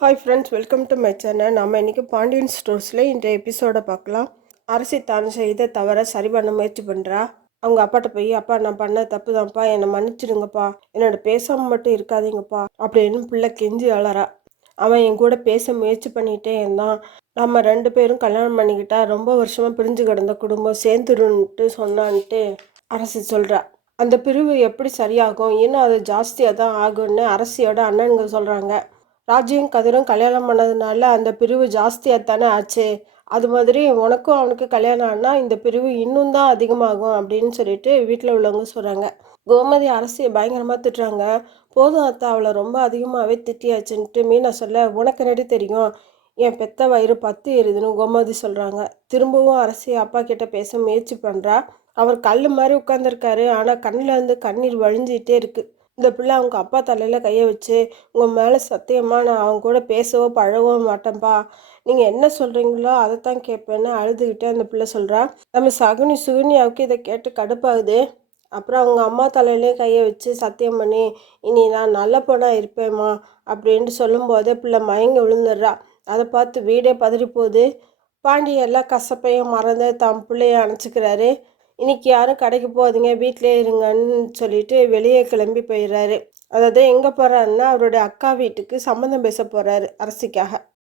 Hi friends, welcome to my channel. நம்ம இன்றைக்கி பாண்டியன் ஸ்டோர்ஸில் இந்த எபிசோடை பார்க்கலாம். அரசி தான் செய்த தவற சரி பண்ண முயற்சி பண்ணுறா. அவங்க அப்பாட்ட போய், அப்பா நான் பண்ண தப்பு தான்ப்பா, என்னை மன்னிச்சிடுங்கப்பா, என்னோட பேசாமல் மட்டும் இருக்காதீங்கப்பா அப்படின்னு பிள்ளை கெஞ்சி அழறா. அவன் என் கூட பேச முயற்சி பண்ணிகிட்டே இருந்தான். நம்ம 2 பேரும் கல்யாணம் பண்ணிக்கிட்டா ரொம்ப வருஷமாக பிரிஞ்சு கிடந்த குடும்பம் சேர்ந்துருன்ட்டு சொன்னான்ட்டு அரசி சொல்கிறா. அந்த பிரிவு எப்படி சரியாகும், இன்னும் அது ஜாஸ்தியாக தான் ஆகும்னு அரசியோட அண்ணனுங்க சொல்கிறாங்க. ராஜியும் கதிரும் கல்யாணம் பண்ணதுனால அந்த பிரிவு ஜாஸ்தியாக தானே ஆச்சு. அது மாதிரி உனக்கும் அவனுக்கு கல்யாணம் ஆனால் இந்த பிரிவு இன்னும் தான் அதிகமாகும் அப்படின்னு சொல்லிட்டு வீட்டில் உள்ளவங்க சொல்கிறாங்க. கோமதி அரசியை பயங்கரமாக திட்டுறாங்க. போதும் அத்தை, அவளை ரொம்ப அதிகமாகவே திட்டியாச்சுன்ட்டு மீனா சொல்ல, உனக்கு என்னடி தெரியும், என் பெத்த வயிறு 10 எரியுதுன்னு கோமதி சொல்கிறாங்க. திரும்பவும் அரசி அப்பா கிட்ட பேச முயற்சி பண்ணுறா. அவர் கல் மாதிரி உட்காந்துருக்காரு, ஆனால் கண்ணில் இருந்து கண்ணீர் வழிஞ்சிட்டே இருக்கு. இந்த பிள்ளை அவங்க அப்பா தலையில் கையை வச்சு, உங்கள் மேலே சத்தியமாக நான் அவங்க கூட பேசவோ பழகவோ மாட்டேன்ப்பா, நீங்கள் என்ன சொல்கிறீங்களோ அதைத்தான் கேட்பேன்னு அழுதுகிட்டே அந்த பிள்ளை சொல்கிறா. நம்ம சுகுனியாவுக்கு இதை கேட்டு கடுப்பாகுது. அப்புறம் அவங்க அம்மா தலையிலே கையை வச்சு சத்தியம் பண்ணி, இனி நான் நல்ல பொண்ணாக இருப்பேம்மா அப்படின்ட்டு சொல்லும்போதே பிள்ளை மயங்கி விழுந்துடுறா. அதை பார்த்து வீடே பதறி போகுது. பாண்டி எல்லா கசப்பையும் மறந்து தம் பிள்ளைய அணைச்சிக்கிறாரு. இன்னைக்கு யாரும் கடைக்கு போகாதீங்க, வீட்டிலே இருங்கன்னு சொல்லிட்டு வெளியே கிளம்பி போயிடுறாரு. அதாவது எங்கே போகிறாருன்னா அவருடைய அக்கா வீட்டுக்கு சம்மந்தம் பேச போகிறாரு அரசிக்காக.